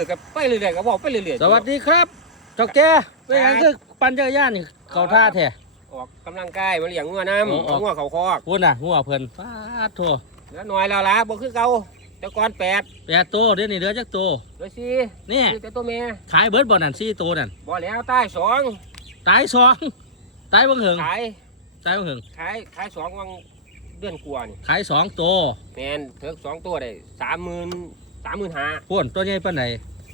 อกับไปเรื่อยๆก็บอกไปเรื่อยๆสวัสดีครับเจ้าแก่เป็นหยังคือปั่นจักรยานนี่เขาท่าแท้ออกกำลังกายมาเลี้ยงงัวน้ำโอ้ออกงัวเขาคอกพูดน่ะหัวเพิ่นฟาดโถแล้วหน่อยแล้วล่ะบ่คือเก่าแต่ก่อนแปดแปดโตเดี๋ยวนี้เหลือจักโตเหลยสี่นี่คือแต่ตัวแม่ขายเบิดบ่นั่นสี่โตนั่นบ่แล้วใต้สองตายสองตายเบิ่งเหิงขายตายเบิ่งเหิงขายขายสองวังเดือนกว่านี่ขายสองโตแมนเถิกสองตัวได้สามหมื่น สามหมื่นห้าพ่นตัวใหญ่ปานไหน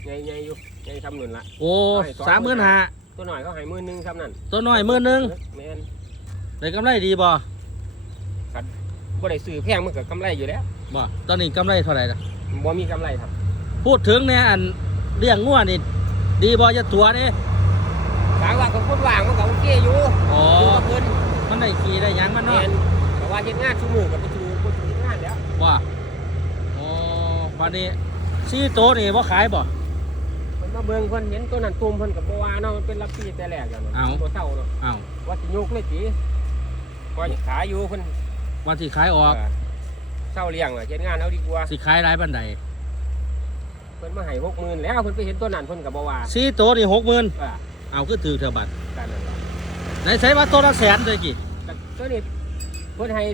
ใหญ่ๆอยู่ใหญ่ทำหนุนละ โอ้สามหมื่นห้าตัวหน่อยเขาให้หมื่นหนึงทำนั่นตัวน้อยหมื่นหนึงแมนได้กำไรดีบ่บ่ได้ซื้อแพงมันก็กำไรอยู่แล้วบ่ตอนนี้กำไรเท่าไหร่ล่ะบ่มีกำไรครับพูดถึงเนี่ยอันเลี้ยงงัวนี่ดีบ่จะตัวนี่ถามว่ากับคนว่างมันก็โอเคอยู่อ๋ออยู่กับเพิ่นมันได้ขี่ได้หยังมันแมเนาะนแต่ว่าเฮ็ดงานชั่วมือกับบ่ชูบ่ชูเฮ็ดงานแล้วว่าอ๋อวันนี้ สี่โตนี่บ่ขายบ่เพิ่นมาเบิ่งเพิ่นเห็นตัวนั้นตุ่มเพิ่นก็บ่ว่าเนาะมันเป็นลักปีแต่แรกแล้วเนาะเอ้าบ่เศร้าเนาะอ้าวว่าสิยกเลยติก็ขายอยู่เพิ่นวันที่ขายออกเเศร้าเลี้ยงอะเฮ็ดงานเอาดีกว่าสิขายรายบันไดเพิ่นมาให้60,000แล้วเพิ่นไปเห็นตัวนั้นเพิ่นก็บ่ว่าสี่โตนี่หกหมื่นเออเอาคือถือเถอะบัตรกันนั่นล่ะไหนใช้ว่าตัวละแสนเลยกี่แต่ตัวนี้เพิ่นให้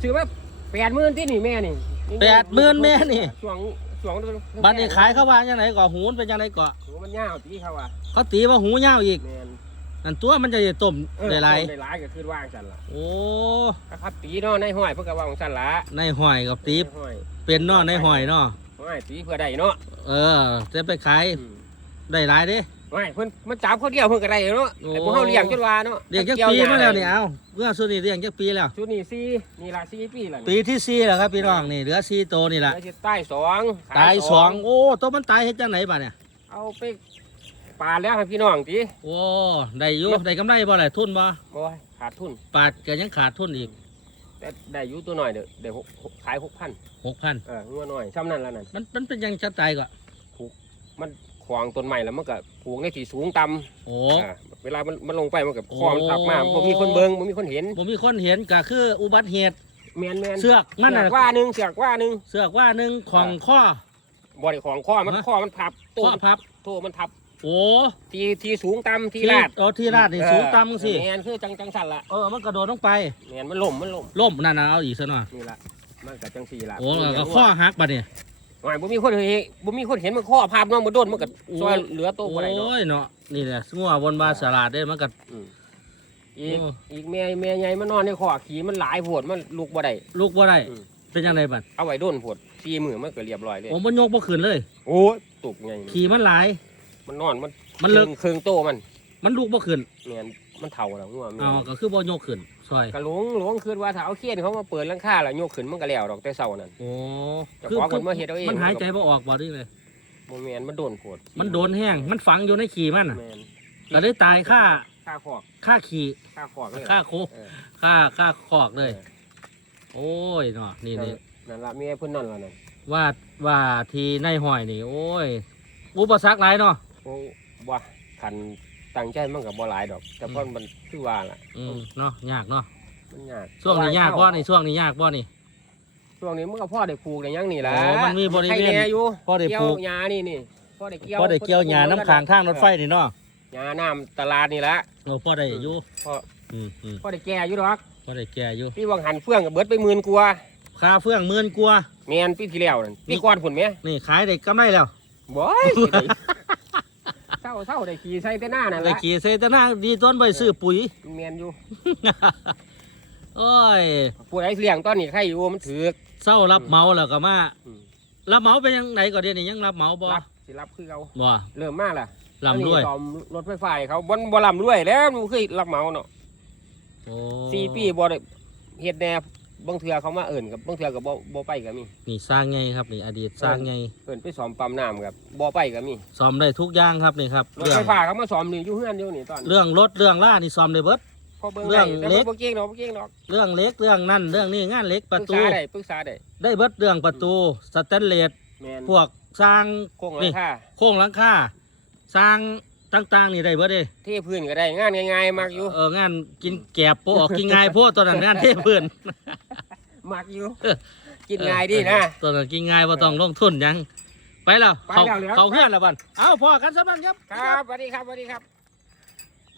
ซื้อมา80,000ที่นี่แม่นี่แปดหมื่นแม่นี่ช่วง ช่วงบัตรนี่ขายเข้าว่ายังไงก่อหูนเป็นยังไงก่อโหมันยาวตีเขาว่าเขาตีว่าหูยาวอีกแม่นนั่นตัวมันจะต้มเออได้หลายได้หลายก็คือว่างซั่นล่ะโอ้ก็ครับตีเนาะในห้อยเพิ่นก็ว่าของซั่นล่ะในหอยกับตีในห้อยเป็นเนาะในหอยเนาะห้อยตีเพื่อได้เนาะเออจะไปขายอืมได้หลายเด้ ห้อยเพิ่นมันจับเขาเดียวเพิ่นก็ได้เนาะโอ้ไอ้พวกเฮาเลี้ยงจนว่าเนาะเลี้ยงจักปีมาแล้วเนี่ยเอาเมื่อสุดนี่เลี้ยงจักปีแล้วชุดนี้สี่นี่ล่ะสี่ปีแล้วปีที่สี่แล้วครับพี่น้องนี่เหลือสี่โตนี่แหละแล้วสิใต้สองขตายสองโอ้ตัวมันตายเฮ็ดจังไหนบ่เนี่ยเอาไปปาดแล้วให้พี่น้องติโอ้ได้อยู่ได้กำไรบ่ได้ทุนบ่บ่ให้ขาดทุนปาดก็ยังขาดทุนอีกแต่ได้อยู่ตัวหน่อยเด้อได้หกหกขาย6,000หกพันเอองัวน้อยซ้ำนั่นแล้วนั่นมันมันเป็นยังจะตายก่อนมัน ขวางต้นใหม่แล้วมันก็ผูกในที่สูงต่ำโอ้อ่าเวลามันมันลงไปมันก็โอ้คอมันทับมาบ่มีคนเบิ่งบ่มีคนเห็นผมมีคนเห็นก็คืออุบัติเหตุแม่นแม่นเสือกมันเสืน่ะอกว่าหนึงเสือกว่าหนึงเสือกว่าหนึ่งของข้อ บ่ได้ของข้อมันฮะ ข้อมันพับโตข้อพับ โตมันทับโอ้ที่ที่สูงต่ำที่ที่ลาดเอาที่ลาดนี่สูงต่ำสิแมนคือจังจังสั่นละเออมันกระโดดลงไปแมนมันล่มมันล่มล่มนั่นน่ะเอาอีกซะหน่อยนี่ละมันกับจังสี่ละโอ้แล้วก็ข้อหักบัดเนี่ย หน่อยบ่มีคนเห็นบ่มีคนเห็นมันข้อภาพน้องมันโดนมันก็ซอยเหลือโตบ่ได้เนาะโอ้ยเนาะนี่แหละงัวบนบาสลาดได้มันก็อืมอีกโอ้อีกแม่แม่ใหญ่มันนอนในข้อขี่มันหลายโพดมันลุกบ่ได้ลูกบ่ได้อืมเป็นยังไงบัดเอาไว้โดนโพดสี่มือมันก็เรียบร้อยเลยผมบ่ยกบ่ขึ้นเลย โอ้ยตุกไงขี่มันหลาย มันนอนมันมันเลิกเครื่องโตมัน มันลูกบ่ขึ้นแมนมันเฒ่าแล้วงัวแม่เอาก็คือบ่ยกขึ้น ซอยกะหลงหลงคือว่าถ้าเอาเขียนเขามาเปิดหลังคาแล้วยกขึ้นมันก็แล้วดอกแต่เช้านั่นโอ้เจ้าของคนมาเฮ็ดเอาเองมันหายใจบ่ออกบ่ดิเลยบ่แม่นมันโดนโพดมันโดนแห้งมันฝังอยู่ในขี่มันน่ะแม่นก็เลยตายค่าค่าขอกค่าขี่ค่าขอกเลยค่าโคเออค่าค่าคอกเลย โอ้ยเนาะนี่นี่นั่นละเมียเพิ่นนั่นละนั่นว่าว่าทีในห้อยนี่ โอ้ย อุปสรรคหลายเนาะโอ้ว่าคัน ตั้งใจมันก็บ่หลายดอก แต่เพิ่นมันคือว่าล่ะอืมเนาะยากเนาะมันยากช่วงนี้ยากบ่นี่ช่วงนี้ยากบ่นี่ ช่วงนี้มันก็พ่อได้ปลูกได้หยังนี่ล่ะโอ้มันมีบริเวณ ใคแน่อยู่พ่อได้เกี่ยปวลูกหญ้านี่นี่พ่อได้เกี่ยวพอได้เกี่ยวหญ้าน้ำขางทางรถไฟนี่เนาะหญ้าน้ำตลาดนี่ละ โอ้พ่อได้อยู่พ่อ อืมอืมพ่อได้แก่อยู่ดอกพ่อได้แก่อยู่พี่วังหันเฟื่องก็เบิดไปหมื่นกว่าค่าเฟื่องหมื่นกว่าแม่นปีที่แล้วนั่นปีก่อนพุ่นแม่นี่ขายได้กำไรแล้วบ่ยสิได้ เศร้าเศร้าได้ขี่ใส่แต่หน้านั่นได้ละขี่เซตนาดีต้นไปซื้อปุ๋ยแม่นอยู่โอ้ยผู้ใดเลี้ยงตอนนี้ใครอยู่มันถือก เศร้ารับเหมาแล้วก็มาอืม รับเหมาเป็นยังไงก่อนเดี๋ยวนี้ยังรับเหมาบ่รับสิรับคือเขาบ่เริ่มมาล่ะลำด้วยอันนี้ซ่อมรถไฟฟ้าให้เขาบ่บ่ลำด้วยแล้วมันเคยรับเหมาเนาะโอ้สี่ปีบ่ได้เฮ็ดแน่ บางเทื่อเขามาเอิ้นกับบางเทื่อก็บ่บ่ไปก็มีนี่สร้างไงครับนี่อดีตสร้างไงเอิ้นไปซ่อมปั๊มน้ำกับบ่ไปก็มีซ่อมได้ทุกอย่างครับนี่ครับรถเรื่องไฟฟ้าเขามาซ่อมนี่อยู่เฮือนอยู่นี่ตอนนี้เรื่องรถเรื่องล่านี่ซ่อมได้เบิดพอเบิ่งเรื่ได้องแต่เล็กบ่เก่งดอกบ่เก่งดอกเรื่องเล็กเรื่องนั่นเรื่องนี้งานเล็กประตูปรึกษาได้ปรึกษาได้ได้เบิดเรื่องประตูสแตนเลสแม่นพวกสร้างโครงหลันี่งคาโครงหลังคาสร้าง ต่างๆนี่ได้เบิดเด้เทพื้นก็ได้งานง่ายๆมักอยู่เอองานกินแกบโปะออกกินง่ายโพวกตัวนั้นงานเทพื้นมักอยู่กินง่ายดีนะตัวนั้นกินง่ายว่าต้องลงทุนหยัง ไปแล้วไปเขาแล้วเหลือเขาเฮือนแล้วบันเอ้าพอกันสักบันครับ ครับสวัสดีครับสวัสดีครับ